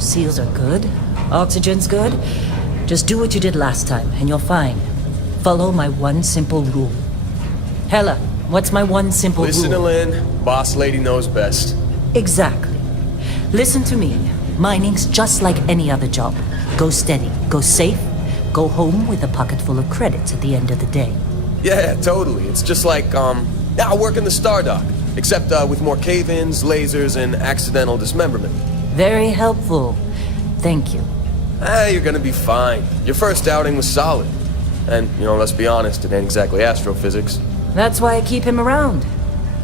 Seals are good. Oxygen's good. Just do what you did last time, and you're fine. Follow my one simple rule. Hella, what's my one simple Listen to rule? Lynn. Boss lady knows best. Exactly. Listen to me. Mining's just like any other job. Go steady, go safe, go home with a pocket full of credits at the end of the day. Yeah, totally. It's just like, I work in the Star Dock. Except with more cave-ins, lasers, and accidental dismemberment. Very helpful. Thank you. You're gonna be fine. Your first outing was solid. And, let's be honest, it ain't exactly astrophysics. That's why I keep him around.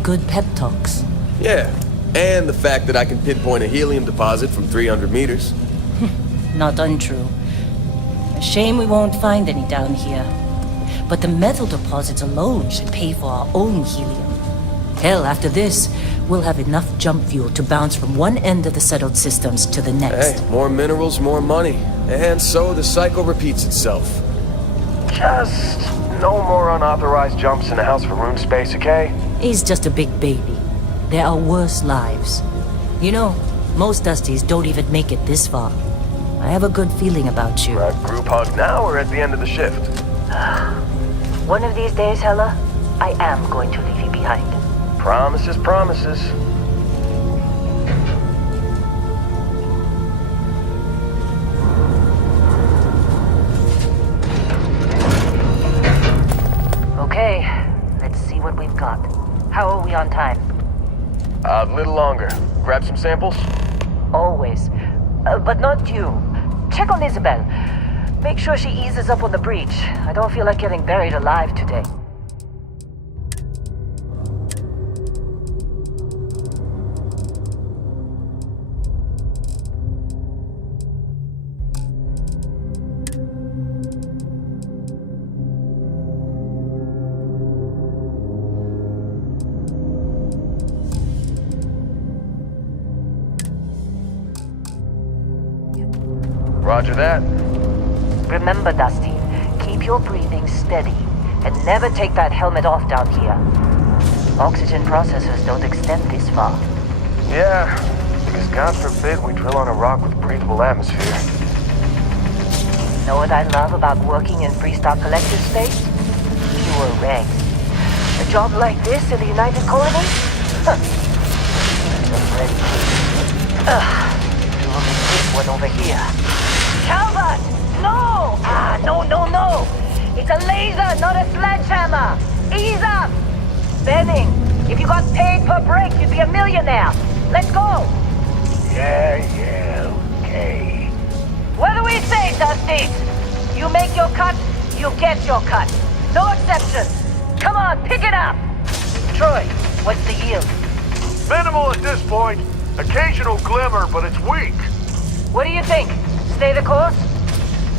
Good pep talks. Yeah, and the fact that I can pinpoint a helium deposit from 300 meters. Not untrue. A shame we won't find any down here. But the metal deposits alone should pay for our own helium. Hell, after this, we'll have enough jump fuel to bounce from one end of the settled systems to the next. Hey, more minerals, more money. And so the cycle repeats itself. Just no more unauthorized jumps in the house for room space, okay? He's just a big baby. There are worse lives. Most Dusties don't even make it this far. I have a good feeling about you. We're at group hug now or at the end of the shift? One of these days, Hella, I am going to leave you behind. Promises, promises. Okay, let's see what we've got. How are we on time? A little longer. Grab some samples? Always. But not you. Check on Isabel. Make sure she eases up on the breach. I don't feel like getting buried alive today. Roger that. Remember, Dusty, keep your breathing steady and never take that helmet off down here. Oxygen processors don't extend this far. Yeah, because God forbid we drill on a rock with breathable atmosphere. Know what I love about working in Freestock Collective space? Fewer regs. A job like this in the United Colonies? Huh. Do this one over here. Calvert! No! No! It's a laser, not a sledgehammer! Ease up! Benning, if you got paid per break, you'd be a millionaire. Let's go! Yeah, okay. What do we say, Dusty? You make your cut, you get your cut. No exceptions. Come on, pick it up! Troy, what's the yield? Minimal at this point. Occasional glimmer, but it's weak. What do you think? Stay the course?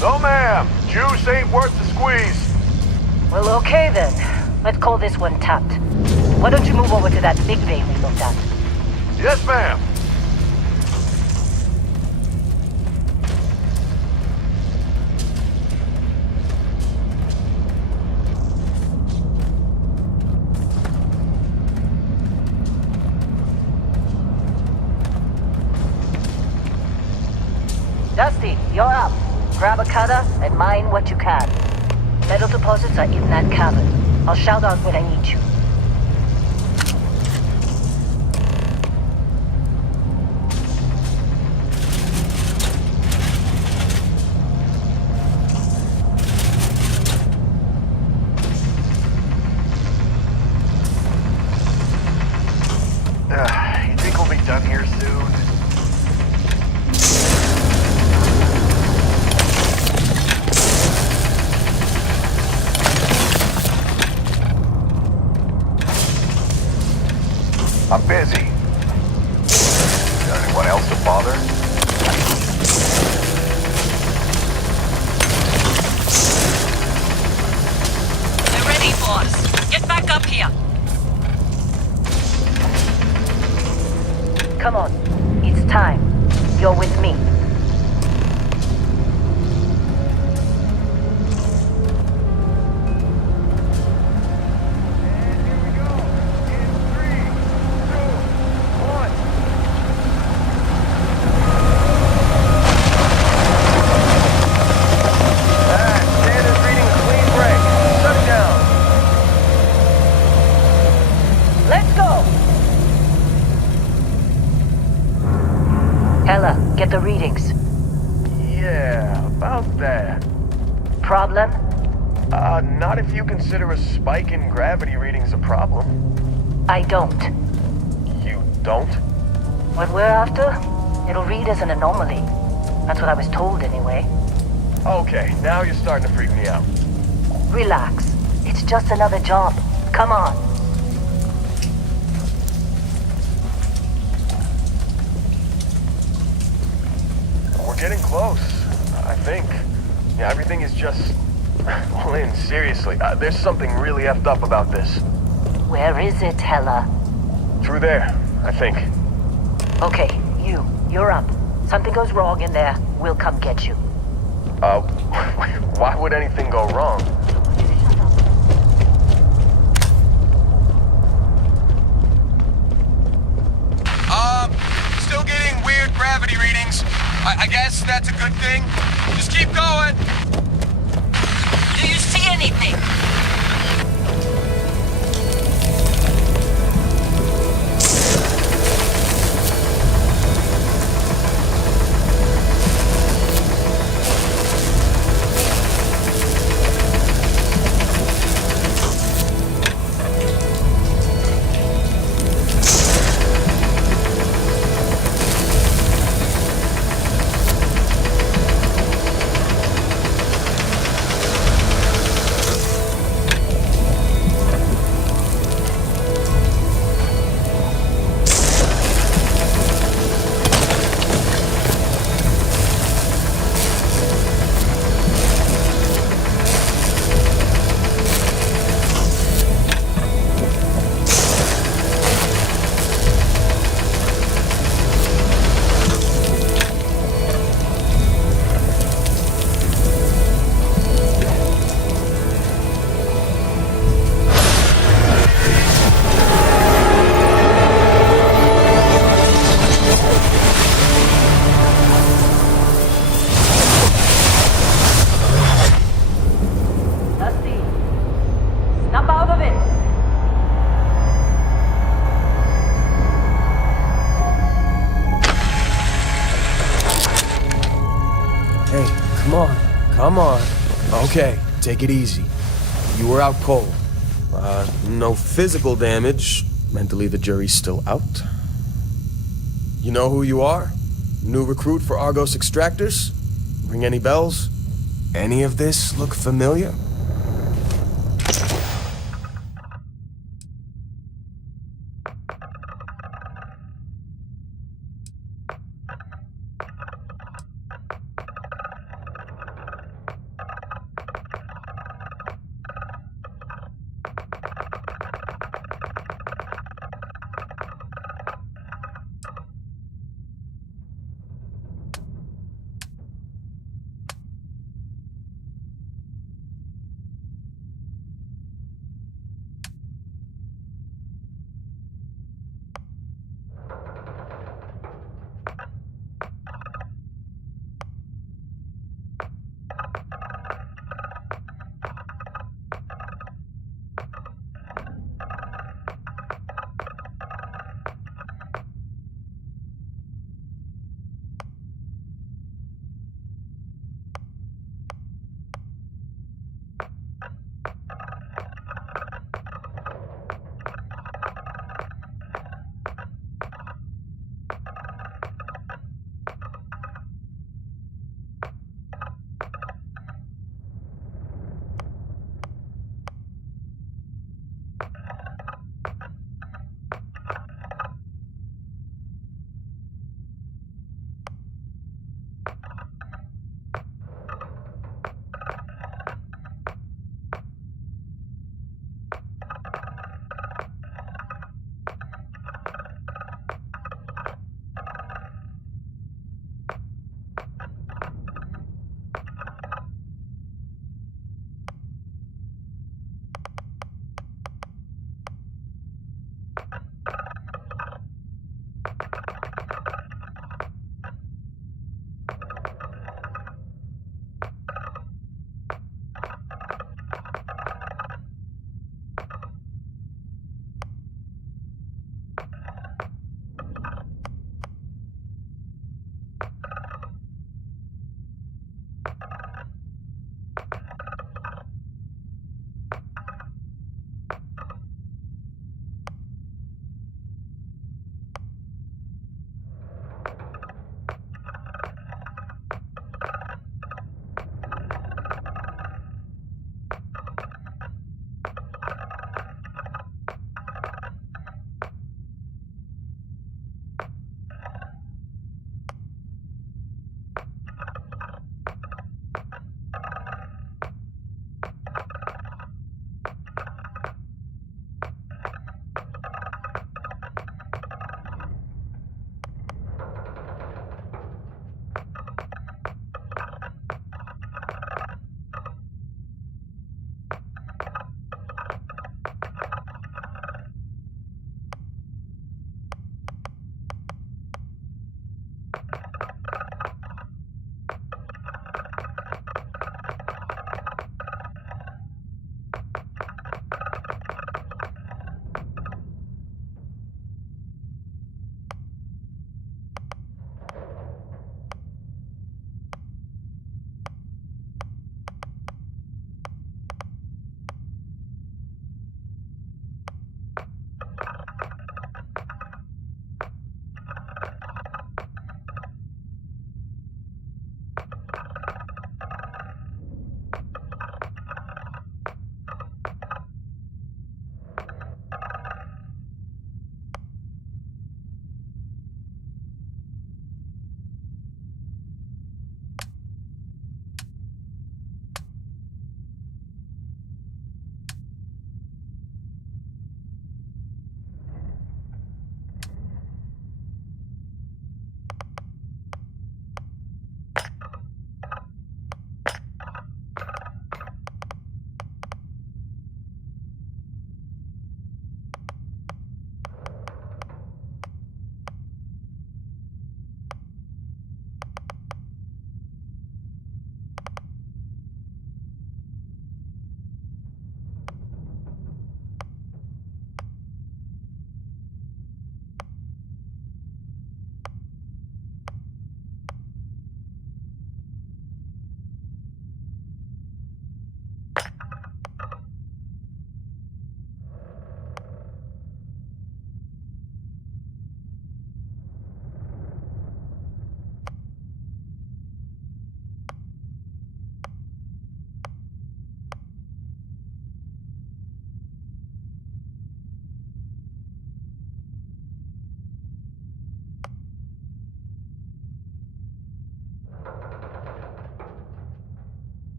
No, ma'am. Juice ain't worth the squeeze. Well, okay then. Let's call this one tapped. Why don't you move over to that big vein we looked at? Yes, ma'am. Dusty, you're up. Grab a cutter and mine what you can. Metal deposits are in that cavern. I'll shout out when I need you. You think we'll be done here soon? at the readings. Yeah, about that. Problem? Not if you consider a spike in gravity readings a problem. I don't. You don't? What we're after, it'll read as an anomaly. That's what I was told anyway. Okay, now you're starting to freak me out. Relax. It's just another job. Come on. We're getting close, I think. Yeah, everything is just... Well, Lynn, seriously, there's something really effed up about this. Where is it, Hella? Through there, I think. Okay, you're up. Something goes wrong in there, we'll come get you. Why would anything go wrong? Still getting weird gravity readings. I guess that's a good thing. Just keep going. Do you see anything? Come on. Okay, take it easy. You were out cold. No physical damage. Mentally, the jury's still out. You know who you are? New recruit for Argos Extractors? Ring any bells? Any of this look familiar?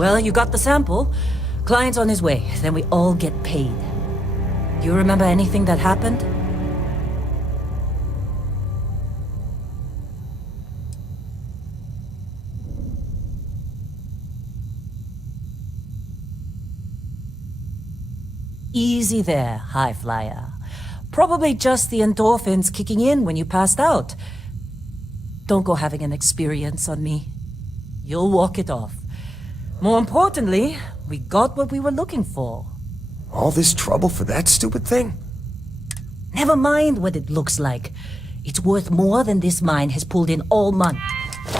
Well, you got the sample. Client's on his way, then we all get paid. You remember anything that happened? Easy there, high flyer. Probably just the endorphins kicking in when you passed out. Don't go having an experience on me. You'll walk it off. More importantly, we got what we were looking for. All this trouble for that stupid thing? Never mind what it looks like. It's worth more than this mine has pulled in all month.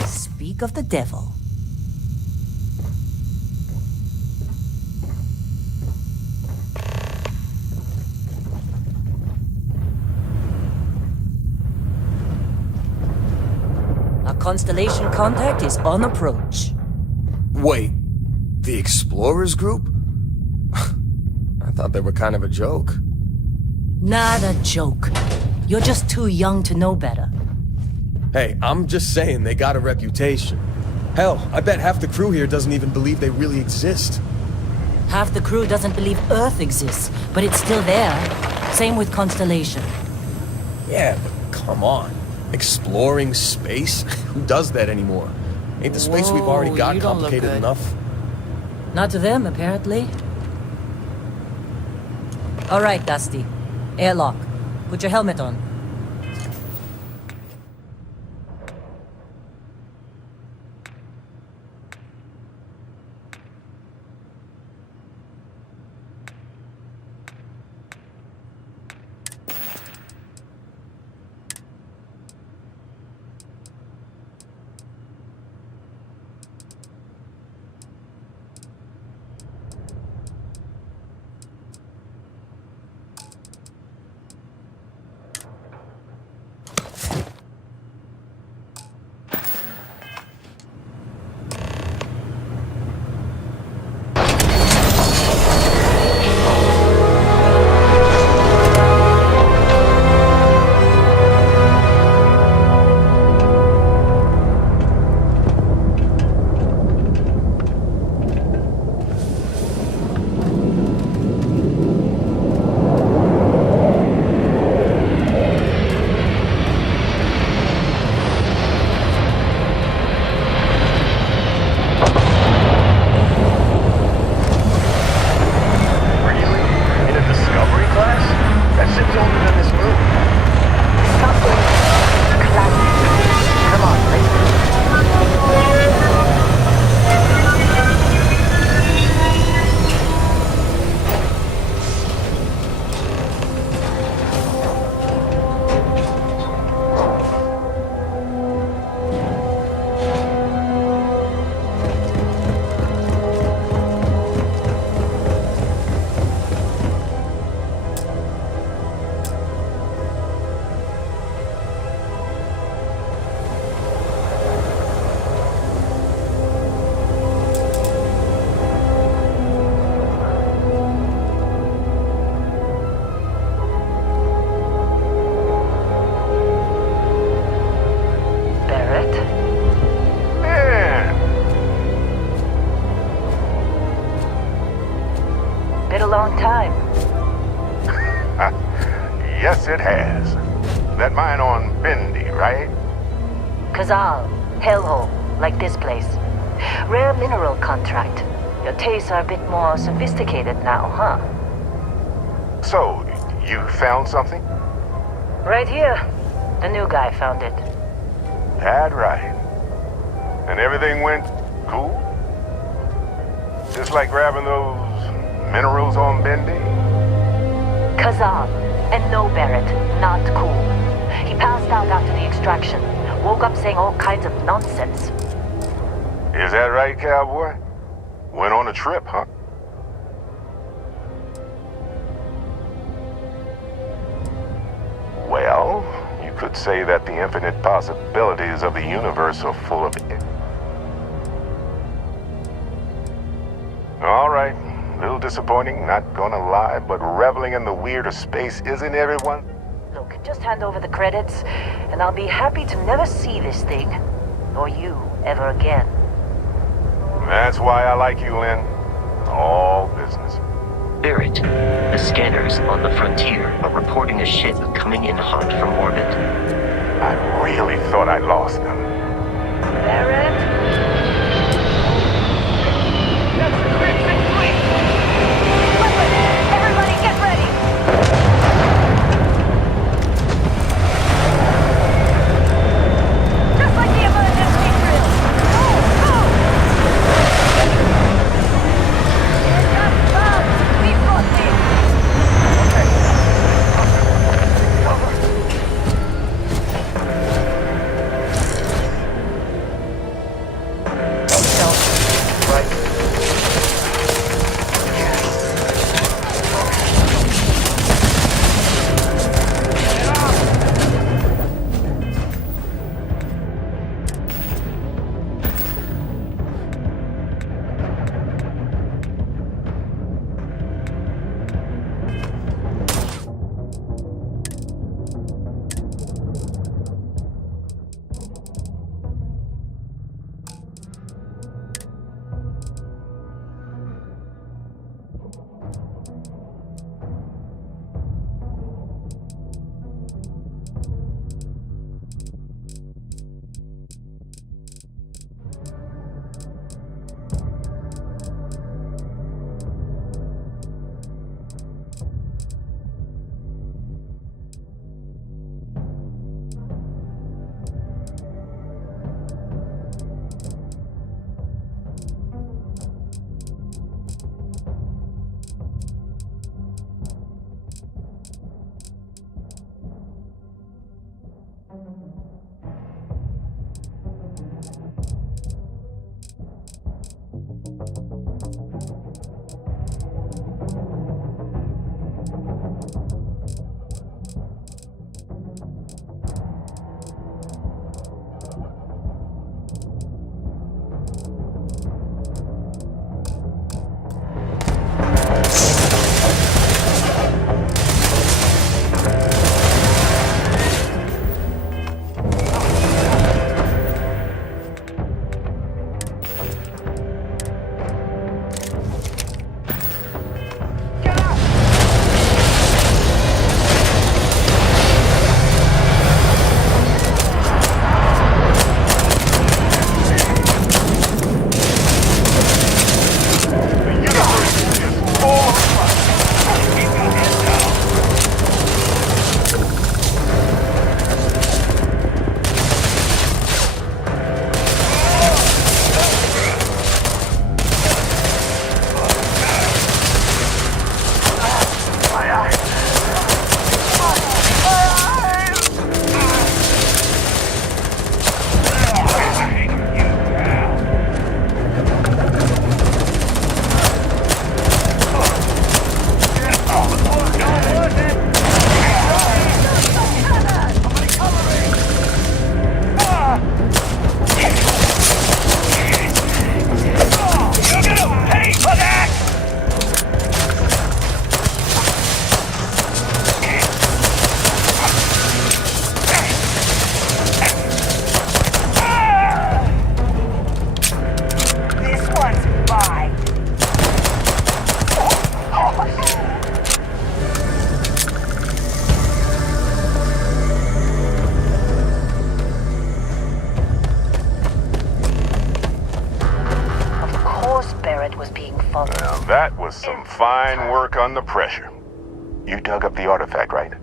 Speak of the devil. Our constellation contact is on approach. Wait, the Explorers group? I thought they were kind of a joke. Not a joke. You're just too young to know better. Hey, I'm just saying they got a reputation. Hell, I bet half the crew here doesn't even believe they really exist. Half the crew doesn't believe Earth exists, but it's still there. Same with Constellation. Yeah, but come on. Exploring space? Who does that anymore? Ain't the space we've already got you don't look complicated good. enough? Not to them, apparently. All right, Dusty. Airlock. Put your helmet on. long time. Yes, it has. That mine on Bendy, right? Kazal, hellhole, like this place. Rare mineral contract. Your tastes are a bit more sophisticated now, huh? So, you found something? Right here. The new guy found it. That right. And everything went cool? Just like grabbing those minerals on Bendy? Kazal, and no Barrett, not cool. He passed out after the extraction. Woke up saying all kinds of nonsense. Is that right, cowboy? Went on a trip, huh? Well, you could say that the infinite possibilities of the universe are full of it. All right, a little disappointing, not gonna lie, but reveling in the weird of space, isn't everyone? Look, just hand over the credits, and I'll be happy to never see this thing, or you, ever again. That's why I like you, Lynn. All business. Barrett, the scanners on the frontier are reporting a ship coming in hot from orbit. I really thought I lost them. Barrett? That's the Crimson Fleet! Weapons! Everybody get ready! Just like the emergency drill! Go! Go! Here comes Bob! We've got this! Okay. Cover! That was some fine work under pressure. You dug up the artifact, right?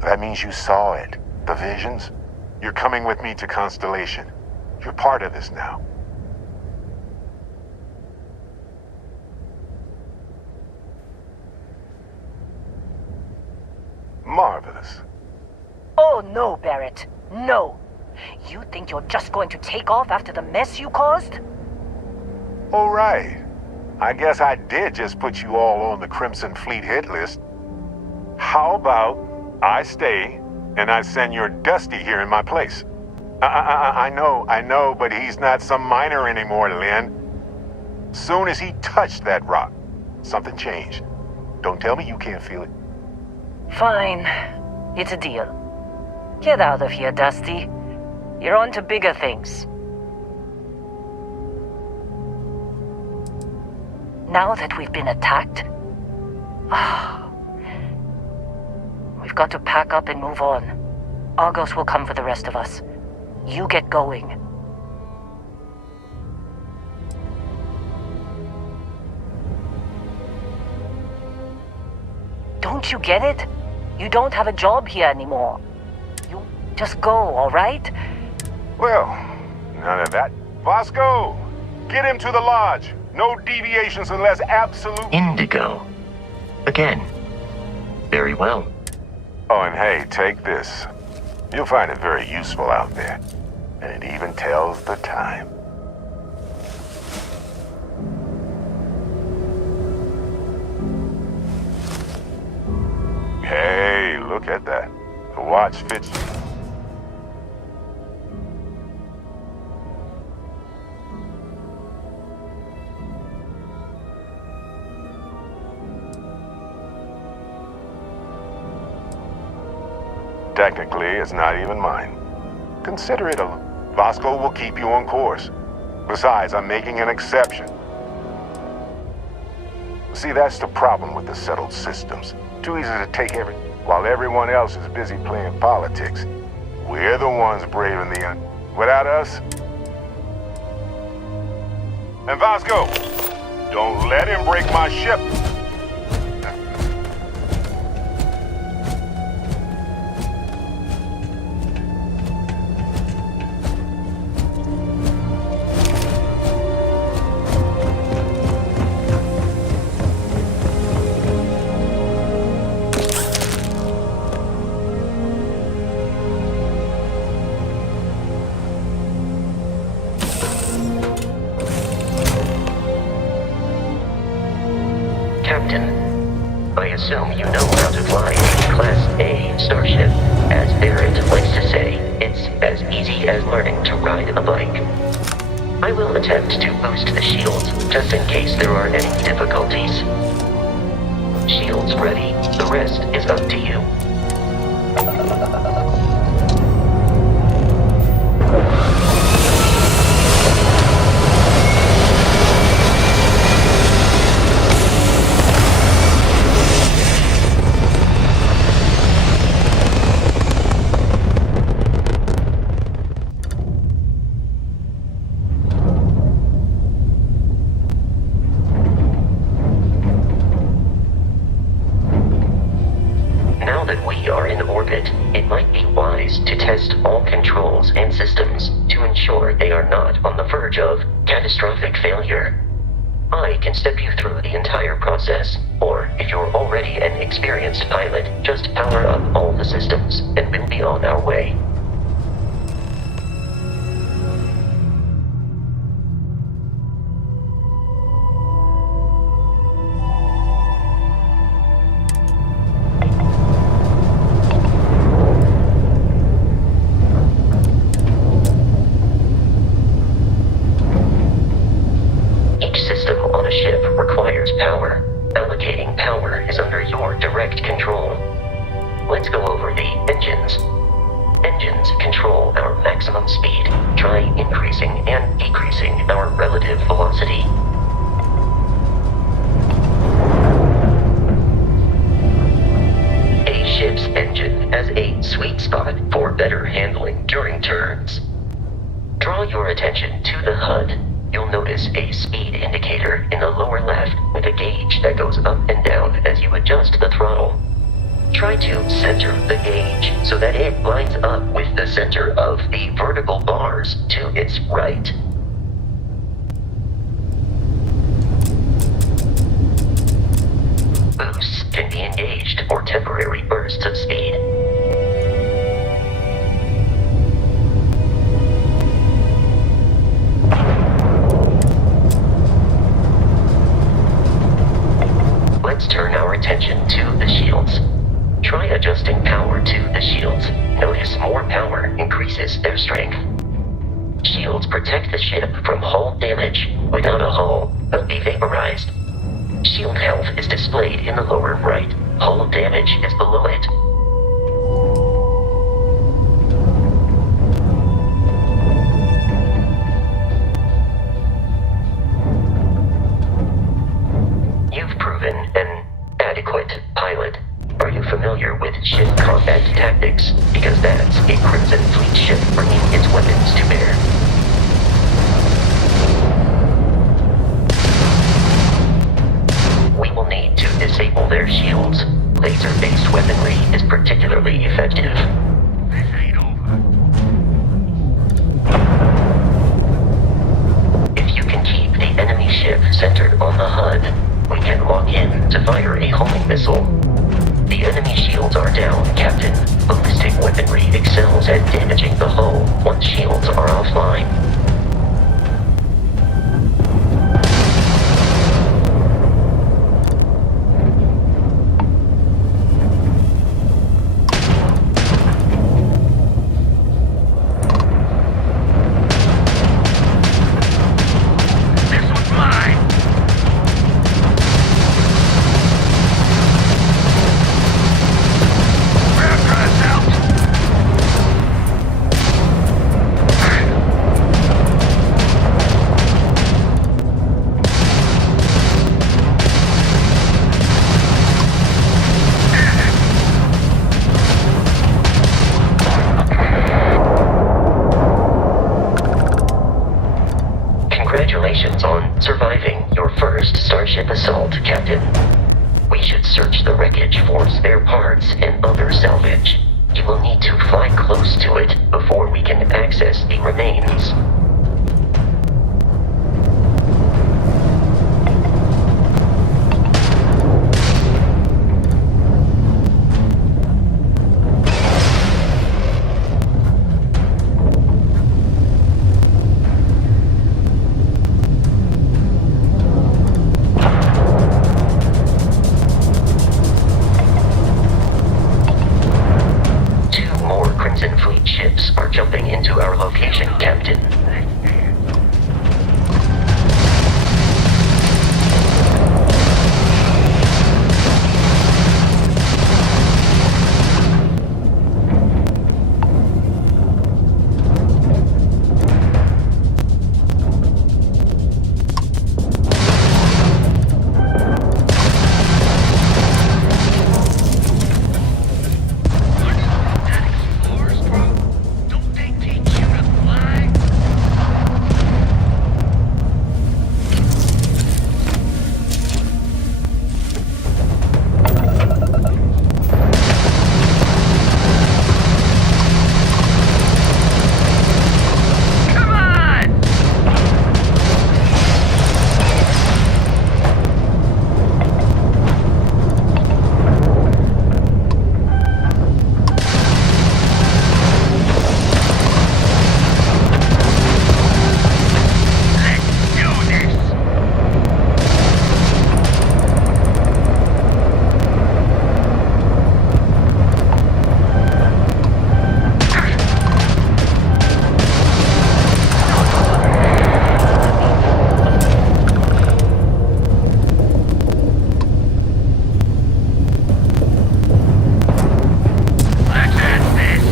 That means you saw it. The visions? You're coming with me to Constellation. You're part of this now. Marvelous. Oh, no, Barrett. No. You think you're just going to take off after the mess you caused? All right. I guess I did just put you all on the Crimson Fleet hit list. How about I stay and I send your Dusty here in my place? I know, but he's not some miner anymore, Lynn. Soon as he touched that rock, something changed. Don't tell me you can't feel it. Fine. It's a deal. Get out of here, Dusty. You're on to bigger things. Now that we've been attacked, we've got to pack up and move on. Argos will come for the rest of us. You get going. Don't you get it? You don't have a job here anymore. You just go, all right? Well, none of that. Vasco, get him to the lodge. No deviations unless absolute... Indigo. Again. Very well. Oh, and hey, take this. You'll find it very useful out there. And it even tells the time. Hey, look at that. The watch fits you. Technically, it's not even mine. Consider it a... Vasco will keep you on course. Besides, I'm making an exception. See, that's the problem with the settled systems. Too easy to take while everyone else is busy playing politics. We're the ones braving the... Without us... And Vasco, don't let him break my ship. Captain, I assume you know how to fly a Class A starship. As Barrett likes to say, it's as easy as learning to ride a bike. I will attempt to boost the shields, just in case there are any difficulties. Shields ready, the rest is up to you. To test all controls and systems to ensure they are not on the verge of catastrophic failure. I can step you through the entire process, or if you're already an experienced pilot, just power up all the systems and we'll be on our way. Power. Allocating power is under your direct control. Let's go over the engines. Engines control our maximum speed. Try increasing and decreasing our relative velocity. A ship's engine has a sweet spot for better handling during turns. Draw your attention to the HUD. You'll notice a speed indicator in the lower left with a gauge that goes up and down as you adjust the throttle. Try to center the gauge so that it lines up with the center of the vertical bars to its right. Boosts can be engaged for temporary bursts of speed. Let's turn our attention to the shields. Try adjusting power to the shields. Notice more power increases their strength. Shields protect the ship from hull damage. Without a hull, they'll be vaporized. Shield health is displayed in the lower right. Hull damage is below it. Pilot, are you familiar with ship combat tactics? Because that's a Crimson Fleet ship bringing its weapons to bear. We will need to disable their shields. Laser-based weaponry is particularly effective. This ain't over. If you can keep the enemy ship centered on the HUD, we can lock in to fire a homing missile. The enemy shields are down, Captain. Ballistic weaponry excels at damaging the hull once shields are offline. This one's mine. We're after us out. Congratulations on surviving your first Starship assault, Captain. We should search the wreckage for spare parts and other salvage. You will need to fly close to it before we can access the remains. Two more Crimson Fleet ships are jumping into our location, Captain. That explorers group, don't they teach you to fly? Come on! Let's do this! Let's end this!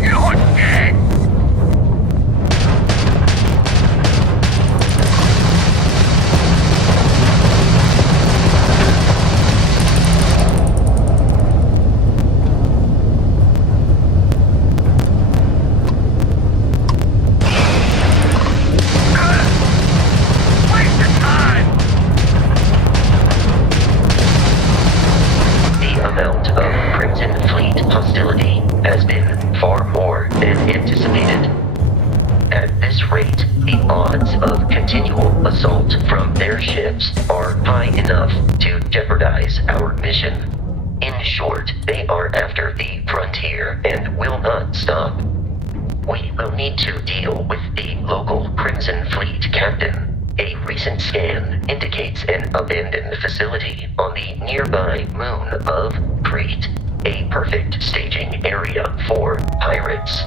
You're dead! Waste of time! The amount of Crimson Fleet hostility has been far more than anticipated. At this rate, the odds of continual assault from their ships are high enough to jeopardize our mission. In short, they are after the frontier and will not stop. We will need to deal with the local Crimson Fleet captain. A recent scan indicates an abandoned facility on the nearby moon of Crete. perfect staging area for pirates.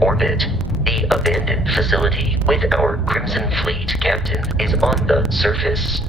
Orbit. The abandoned facility with our Crimson Fleet captain is on the surface.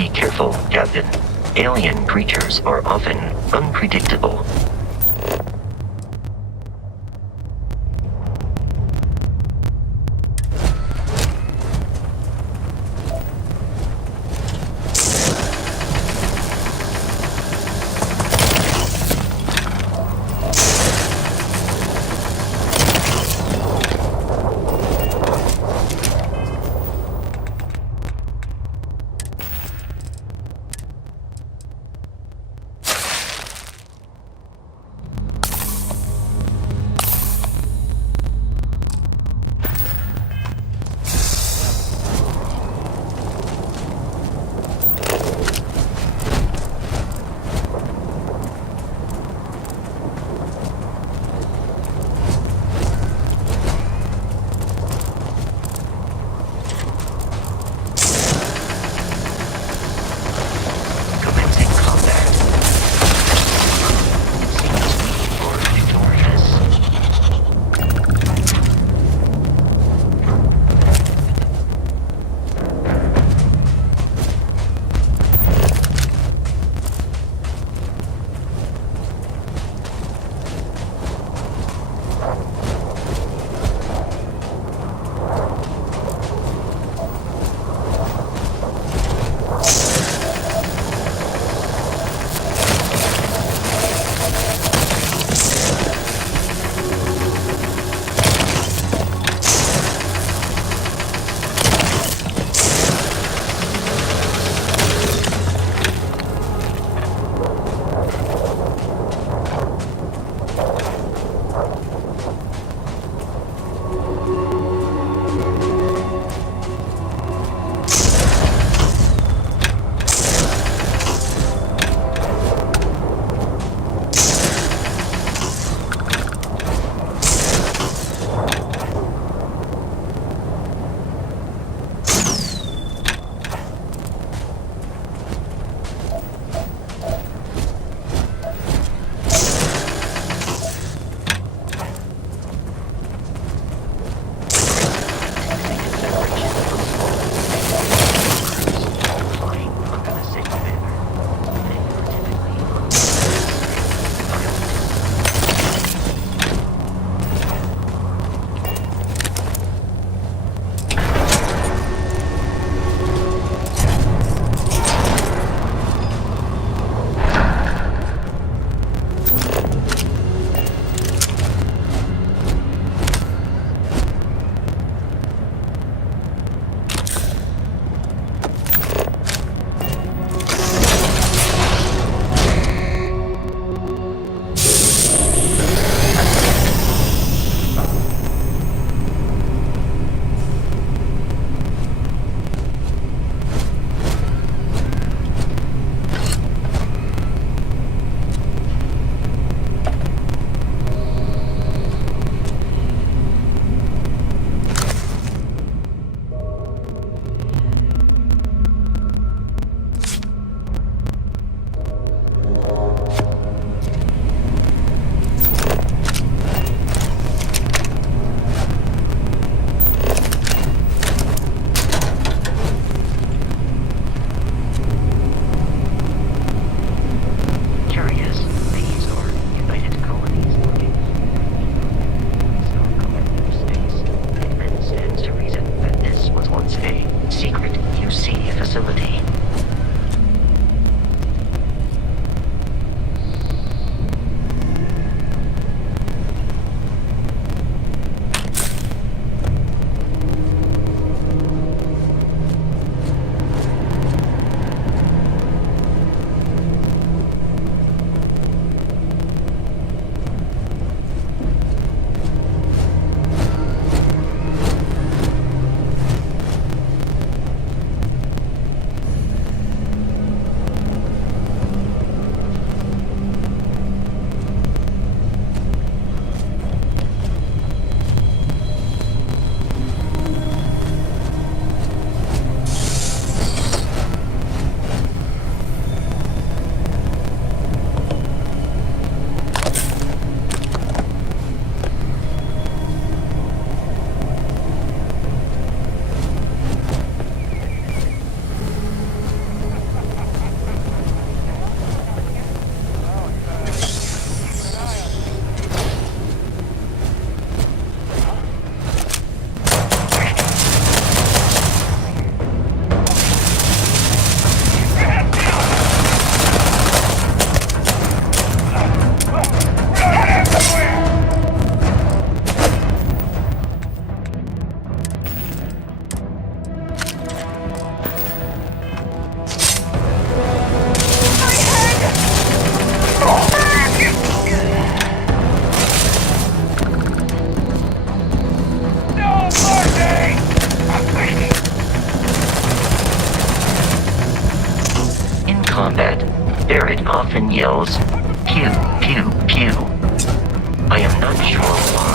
Be careful, Captain. Alien creatures are often unpredictable. to C facility. Often yells, pew, pew, pew. I am not sure why.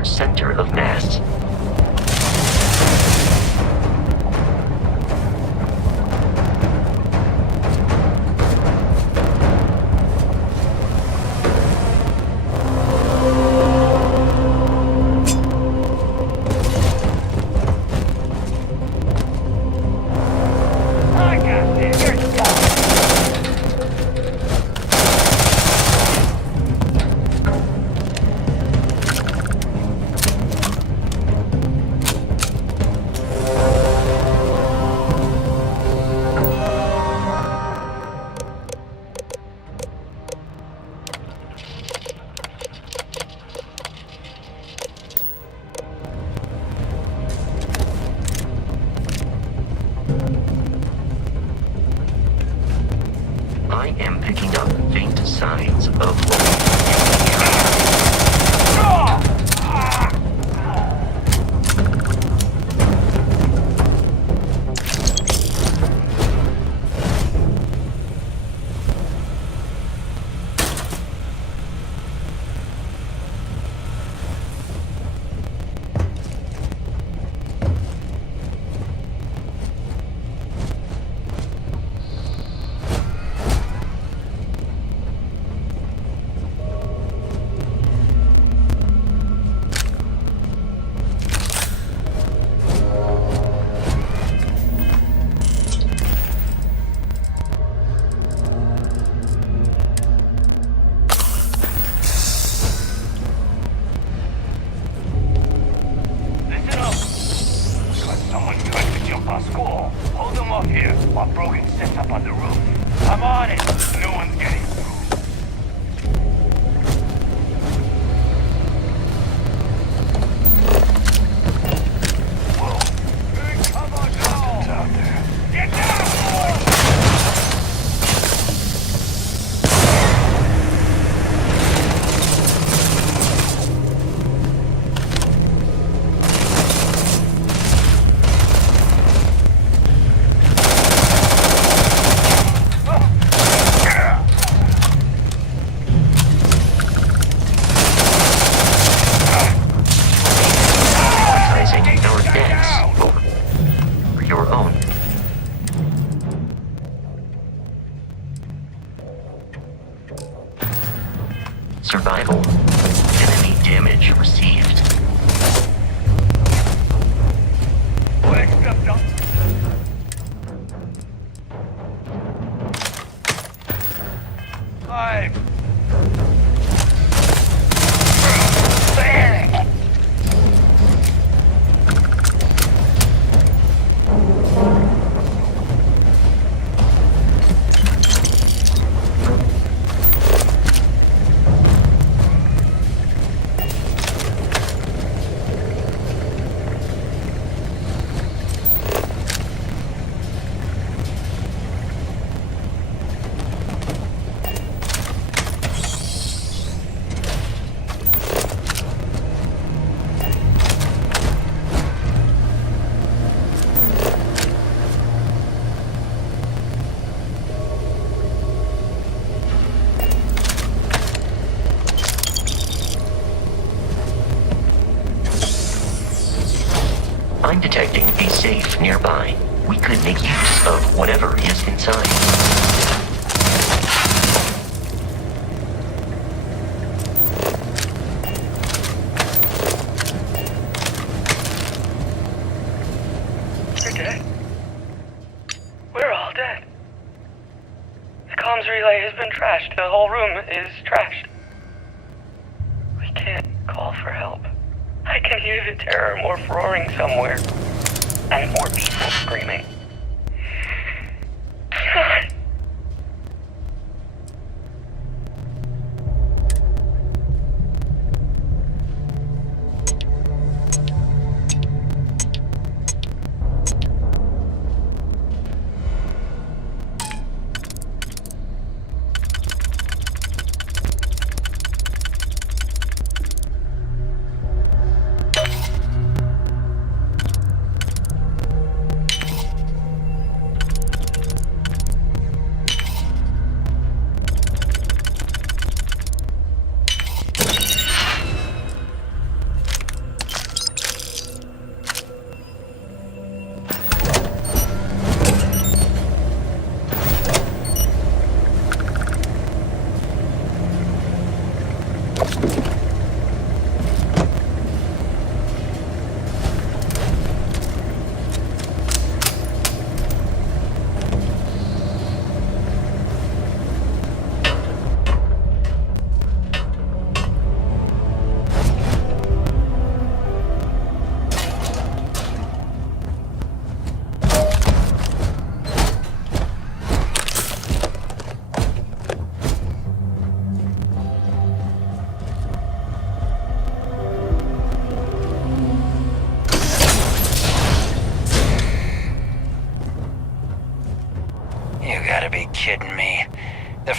your center of mass. I am picking up faint signs of survival. Enemy damage received. I'm detecting a safe nearby. We could make use of whatever is inside. We're dead. We're all dead. The comms relay has been trashed. The whole room is trashed. We can't call for help. I can hear the terror morph roaring somewhere. And more people screaming. God.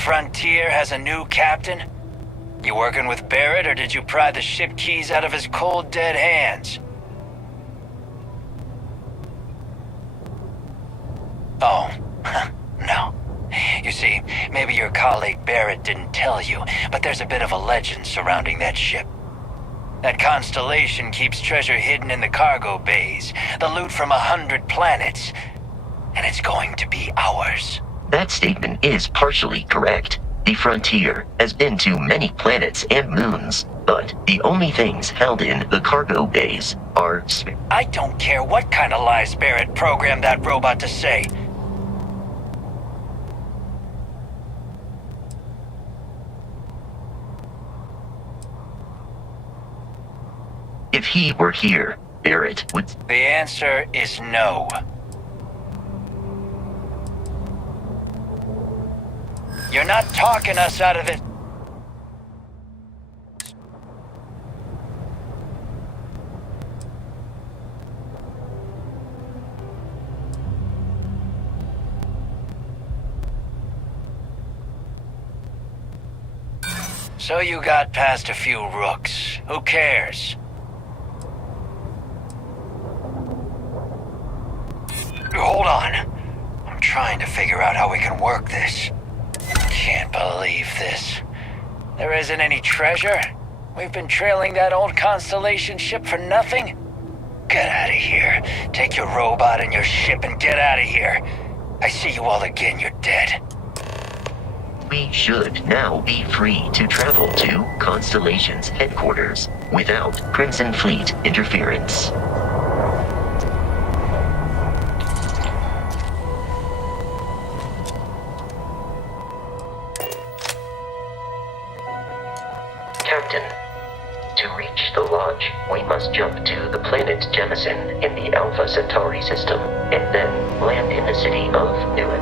Frontier has a new captain? You working with Barrett, or did you pry the ship keys out of his cold, dead hands? Oh, no. You see, maybe your colleague Barrett didn't tell you, but there's a bit of a legend surrounding that ship. That constellation keeps treasure hidden in the cargo bays, the loot from 100 planets, and it's going to be ours. That statement is partially correct. The Frontier has been to many planets and moons, but the only things held in the cargo bays are... I don't care what kind of lies Barrett programmed that robot to say. If he were here, Barrett would... The answer is no. You're not talking us out of it. So you got past a few rooks. Who cares? Hold on. I'm trying to figure out how we can work this. Can't believe this. There isn't any treasure? We've been trailing that old Constellation ship for nothing? Get out of here. Take your robot and your ship and get out of here. I see you all again, you're dead. We should now be free to travel to Constellation's headquarters without Crimson Fleet interference. Captain, to reach the lodge, we must jump to the planet Jemison in the Alpha Centauri system, and then land in the city of Newark.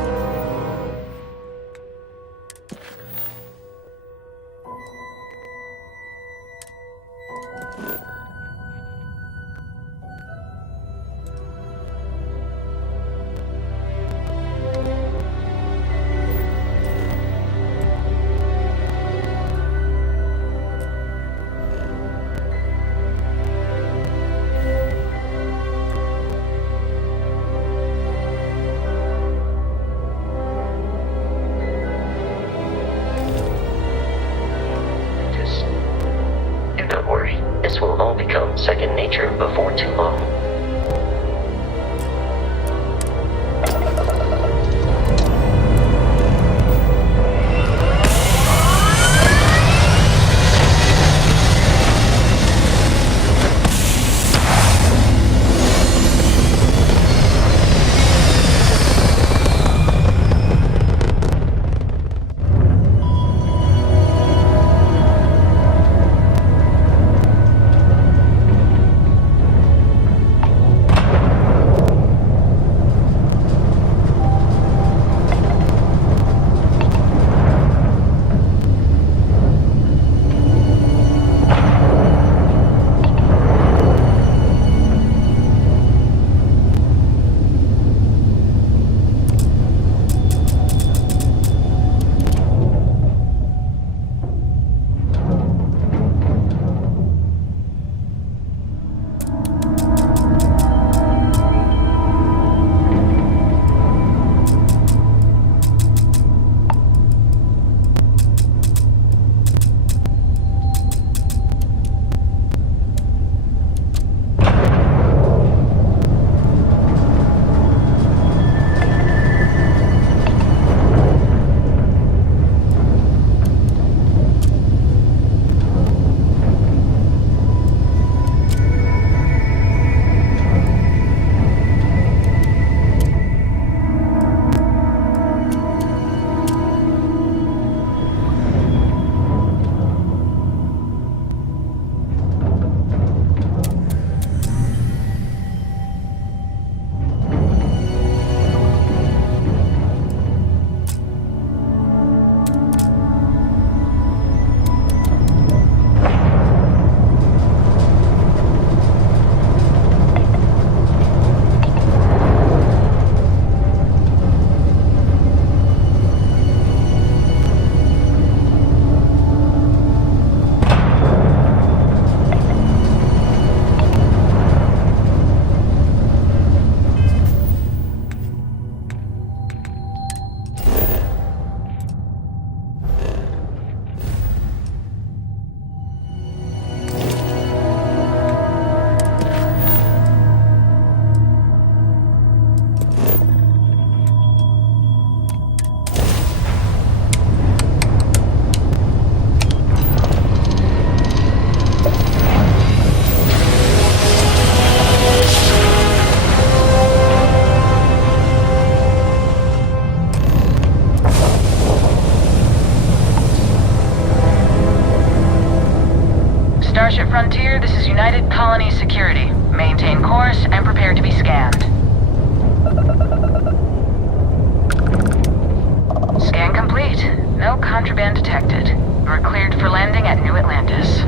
This will all become second nature before too long. Starship Frontier, this is United Colony Security. Maintain course and prepare to be scanned. Scan complete. No contraband detected. You are cleared for landing at New Atlantis.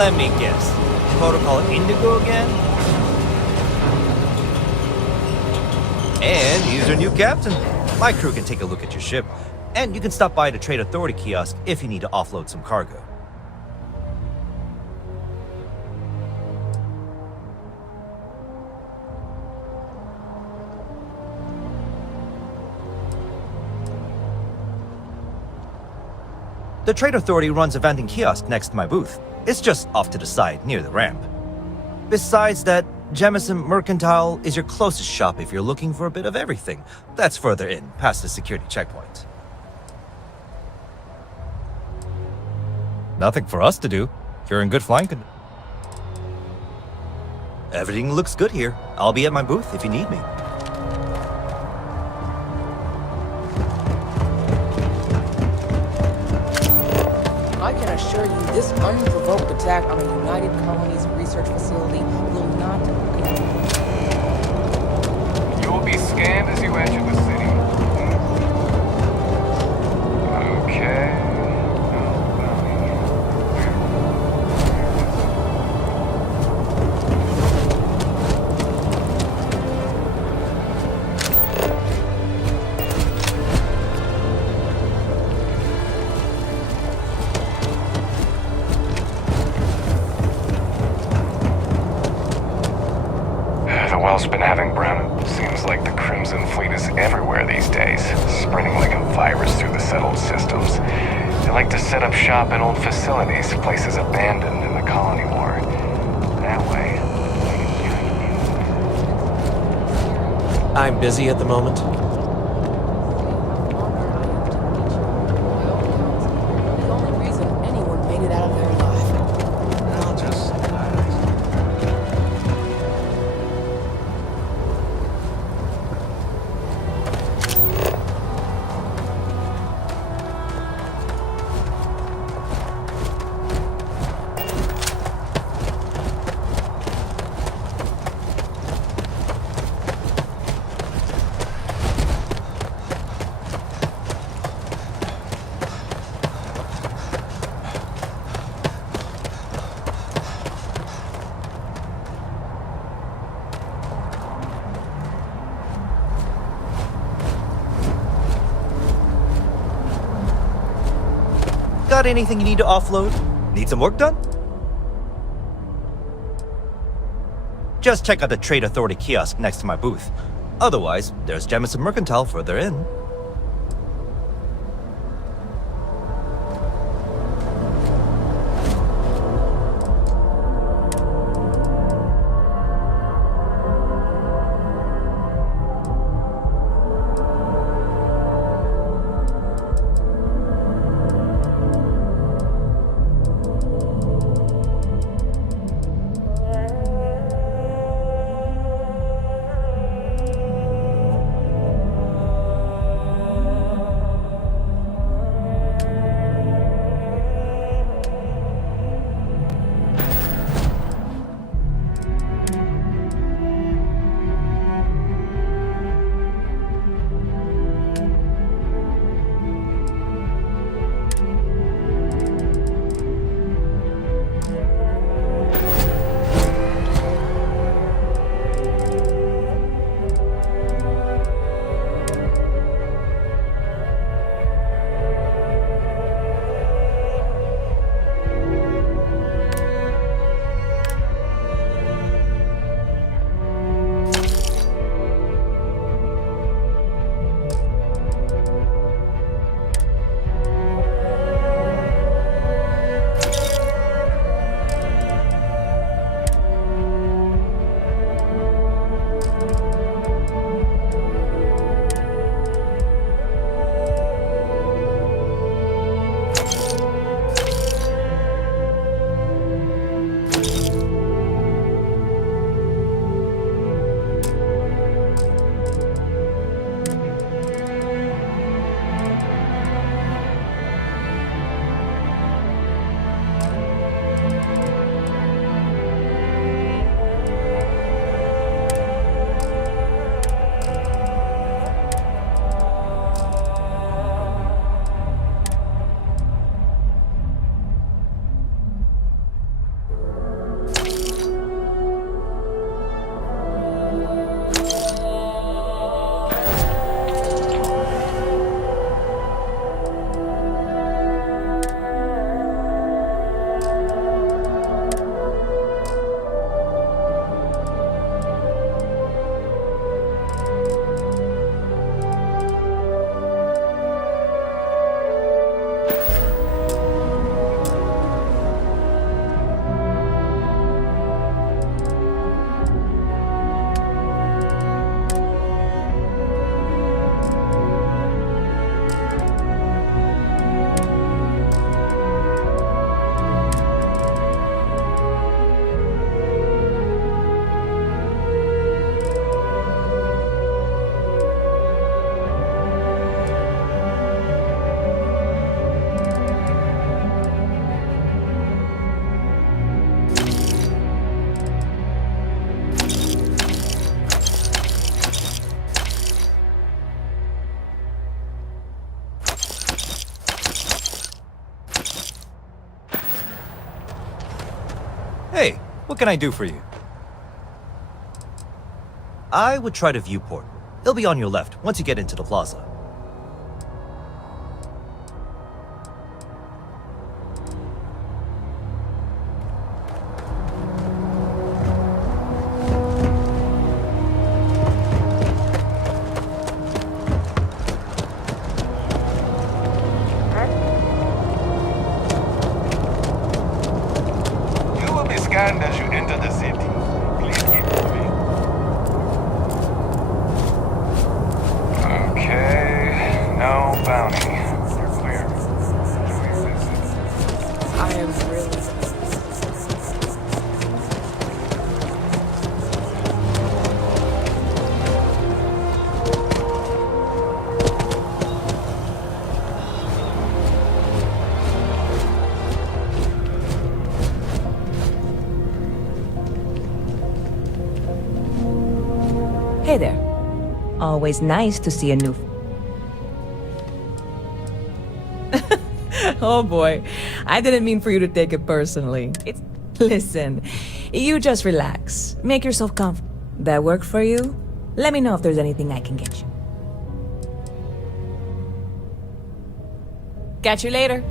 Let me guess. Protocol Indigo again? And he's your new captain. My crew can take a look at your ship. And you can stop by the Trade Authority kiosk if you need to offload some cargo. The Trade Authority runs a vending kiosk next to my booth. It's just off to the side, near the ramp. Besides that, Jemison Mercantile is your closest shop if you're looking for a bit of everything. That's further in, past the security checkpoint. Nothing for us to do. You're in good flying condition. Everything looks good here. I'll be at my booth if you need me. I can assure you this unprovoked attack on a United Colonies research facility will not occur. You will be scanned as you enter the city. Okay. Well's been having brown. Seems like the Crimson Fleet is everywhere these days, spreading like a virus through the settled systems. They like to set up shop in old facilities, places abandoned in the colony war. That way. I'm busy at the moment. The only reason anyone made it out of there alive. I'll just... Got anything you need to offload? Need some work done? Just check out the Trade Authority kiosk next to my booth. Otherwise, there's Jemison Mercantile further in. What can I do for you? I would try to viewport. It'll be on your left once you get into the plaza. You will be scanned as you enter the city. Please keep moving. Okay, no bounty. You're clear. I am really... Hey there. Always nice to see a new... Oh boy, I didn't mean for you to take it personally. It's... Listen, you just relax. Make yourself comfortable. That work for you? Let me know if there's anything I can get you. Catch you later.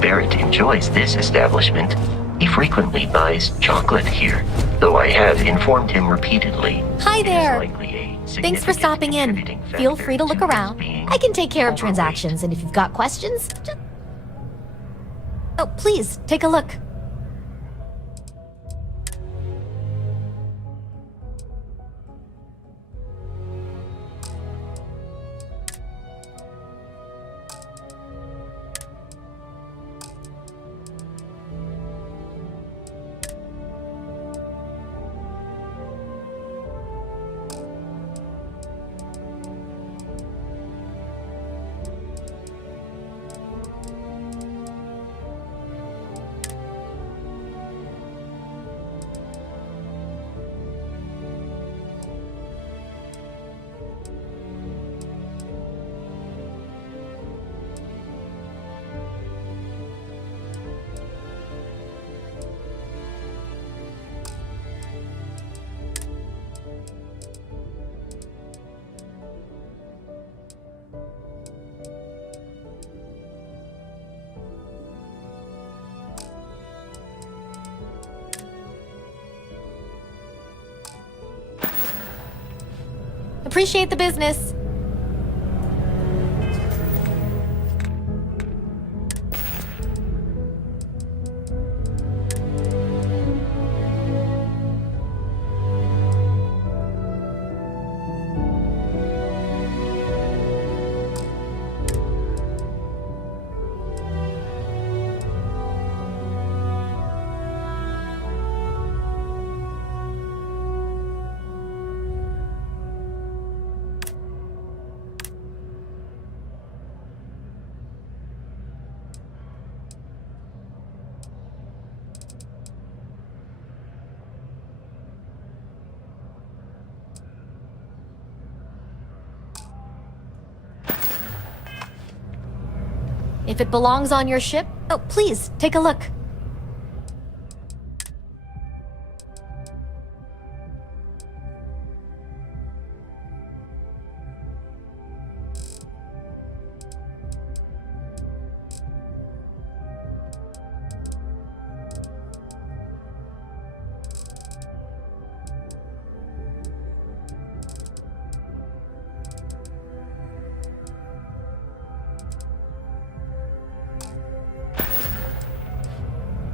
Barrett enjoys this establishment. He frequently buys chocolate here, though I have informed him repeatedly. Hi there. it is likely a Thanks for significant stopping in. contributing Feel factor free to look his around. being I can take care of overweight. transactions, and if you've got questions, just... Oh, please, take a look. Appreciate the business. If it belongs on your ship, oh, please, take a look.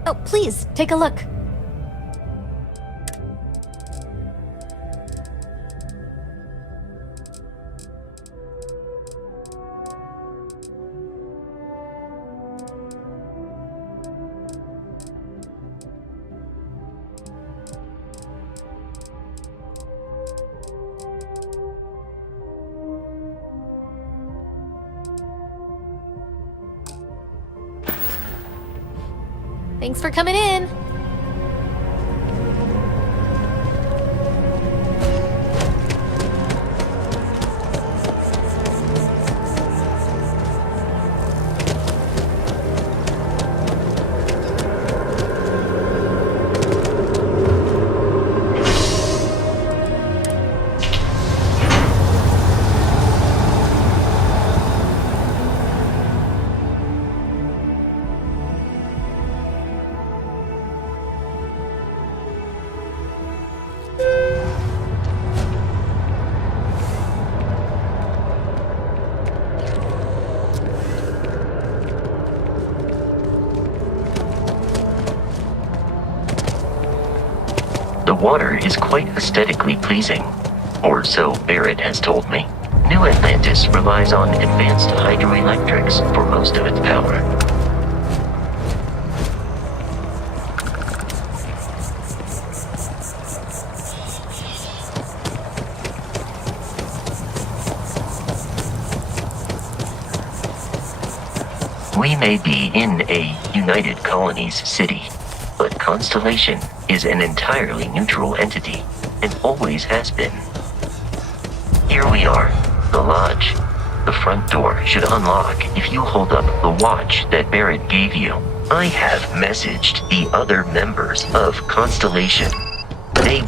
Oh, please, take a look. Thanks for coming in. water is quite aesthetically pleasing. Or so Barrett has told me. New Atlantis relies on advanced hydroelectrics for most of its power. We may be in a United Colonies city, but Constellation is an entirely neutral entity, and always has been. Here we are, the lodge. The front door should unlock if you hold up the watch that Barrett gave you. I have messaged the other members of Constellation. They...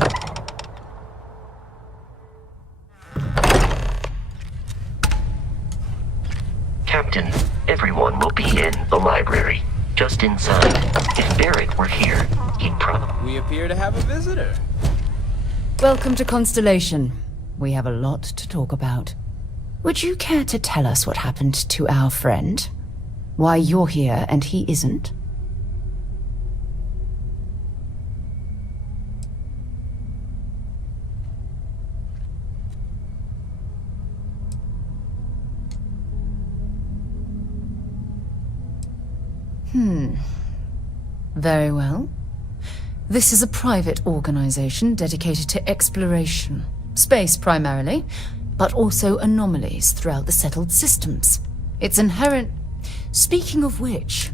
Captain, everyone will be in the library, just inside. If Barrett were here, he'd probably... We appear to have a visitor. Welcome to Constellation. We have a lot to talk about. Would you care to tell us what happened to our friend? Why you're here and he isn't? Very well. This is a private organization dedicated to exploration. Space primarily, but also anomalies throughout the settled systems. It's inherent... Speaking of which...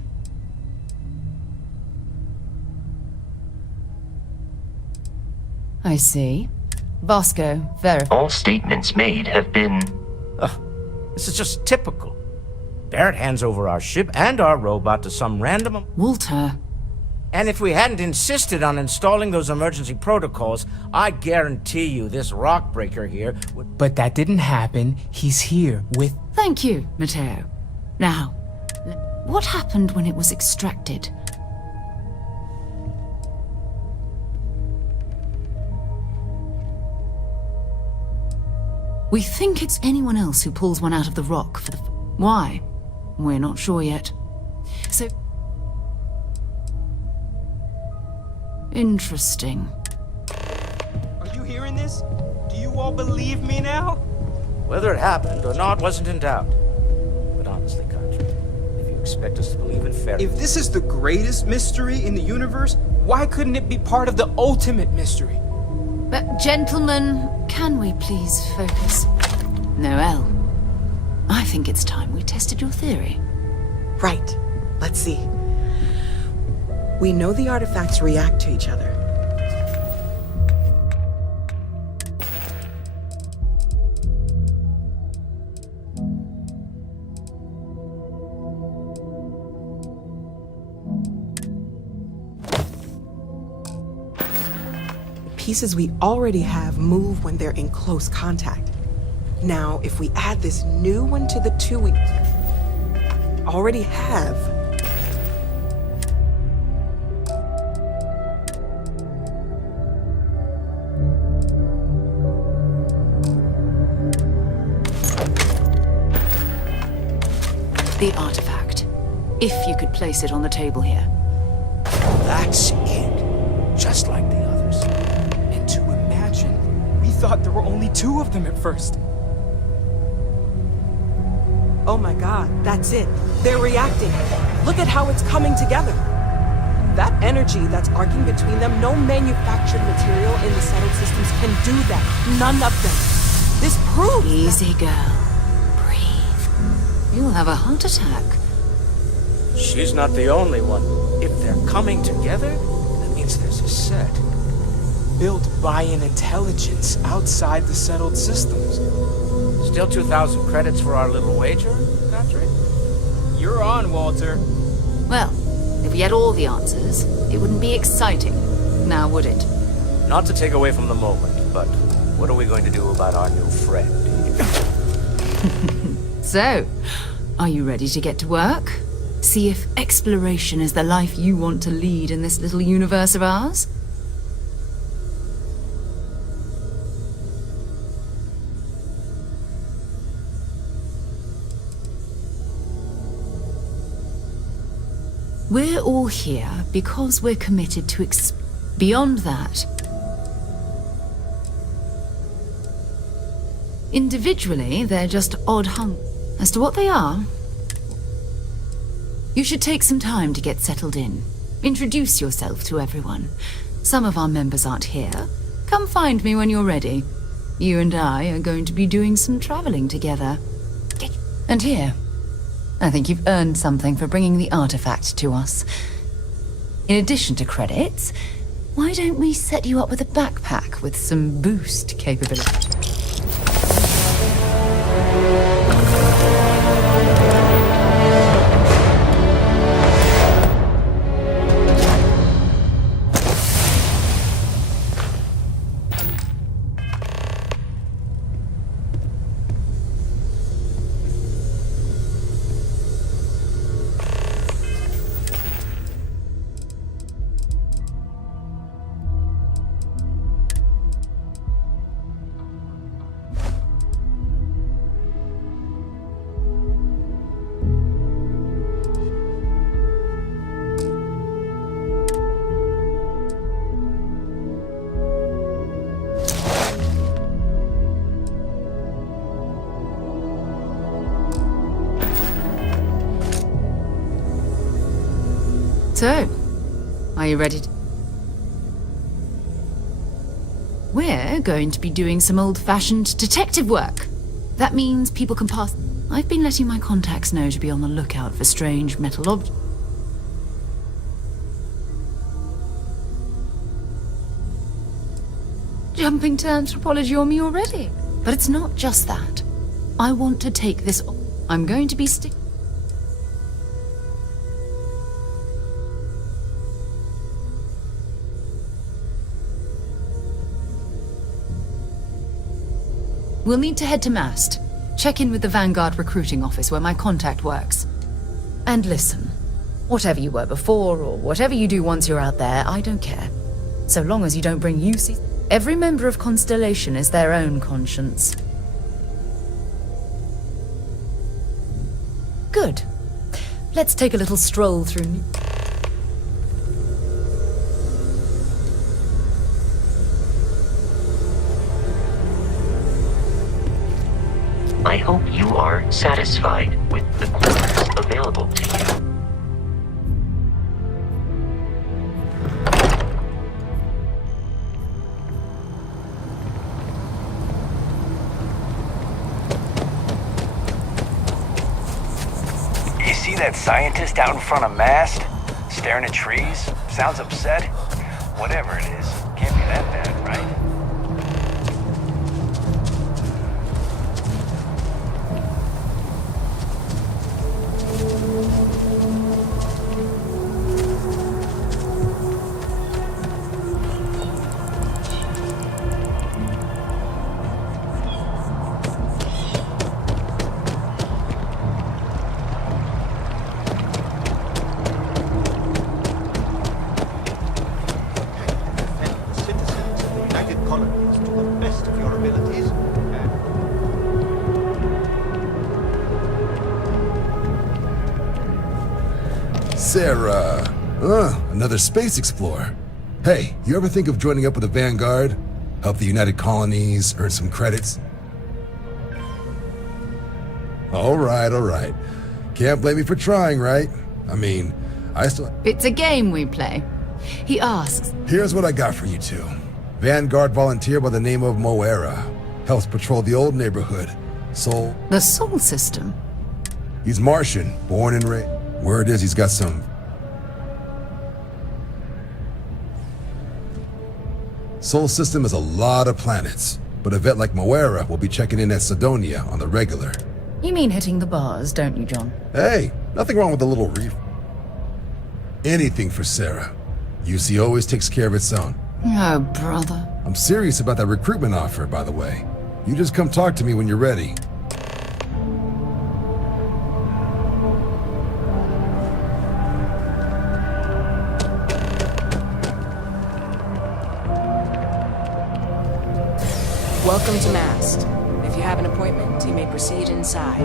I see. Vasco, verify. All statements made have been... This is just typical. Barrett hands over our ship and our robot to some random... Walter. And if we hadn't insisted on installing those emergency protocols, I guarantee you this rock breaker here would... But that didn't happen. He's here with... Thank you, Matteo. Now, what happened when it was extracted? We think it's anyone else who pulls one out of the rock for the... Why? We're not sure yet. So... Interesting. Are you hearing this? Do you all believe me now? Whether it happened or not wasn't in doubt. But honestly, Country, if you expect us to believe in fairy... If this is the greatest mystery in the universe, why couldn't it be part of the ultimate mystery? But gentlemen, can we please focus? Noel, I think it's time we tested your theory. Right. Let's see. We know the artifacts react to each other. Pieces we already have move when they're in close contact. Now, if we add this new one to the two we already have... The artifact. If you could place it on the table here. That's it. Just like the others. And to imagine, we thought there were only 2 of them at first. Oh my god, that's it. They're reacting. Look at how it's coming together. That energy that's arcing between them, no manufactured material in the settled systems can do that. None of them. This proves... Easy, girl. You'll have a heart attack. She's not the only one. If they're coming together, that means there's a set. Built by an intelligence outside the settled systems. Still 2,000 credits for our little wager, Country? You're on, Walter. Well, if we had all the answers, it wouldn't be exciting. Now, would it? Not to take away from the moment, but what are we going to do about our new friend? So, are you ready to get to work? See if exploration is the life you want to lead in this little universe of ours? We're all here because we're committed to beyond that, Individually, they're just odd hunk. As to what they are, you should take some time to get settled in. Introduce yourself to everyone. Some of our members aren't here. Come find me when you're ready. You and I are going to be doing some traveling together. And here, I think you've earned something for bringing the artifact to us. In addition to credits, why don't we set you up with a backpack with some boost capability? So, are you ready to... We're going to be doing some old-fashioned detective work. That means people can pass... I've been letting my contacts know to be on the lookout for strange metal objects. Jumping to anthropology on me already. But it's not just that. I want to take this... I'm going to be We'll need to head to Mast. Check in with the Vanguard recruiting office where my contact works. And listen, whatever you were before or whatever you do once you're out there, I don't care. So long as you don't bring UC... Every member of Constellation is their own conscience. Good. Let's take a little stroll through... I hope you are satisfied with the quarters available to you. You see that scientist out in front of Mast? Staring at trees? Sounds upset? Whatever it is, can't be that bad, right? Sarah. Another space explorer. Hey, you ever think of joining up with the Vanguard? Help the United Colonies, earn some credits? All right. Can't blame me for trying, right? I mean, I still... It's a game we play. He asks... Here's what I got for you two. Vanguard volunteer by the name of Moera. Helps patrol the old neighborhood. Sol... The Sol system? He's Martian, born and raised. Word is he's got some... Sol system has a lot of planets, but a vet like Moera will be checking in at Sidonia on the regular. You mean hitting the bars, don't you, John? Hey, nothing wrong with a little reef. Anything for Sarah. UC always takes care of its own. Oh, brother. I'm serious about that recruitment offer, by the way. You just come talk to me when you're ready. Welcome to Mast. If you have an appointment, you may proceed inside.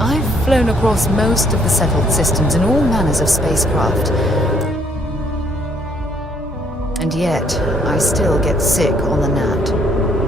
I've flown across most of the settled systems in all manners of spacecraft. And yet, I still get sick on the gnat.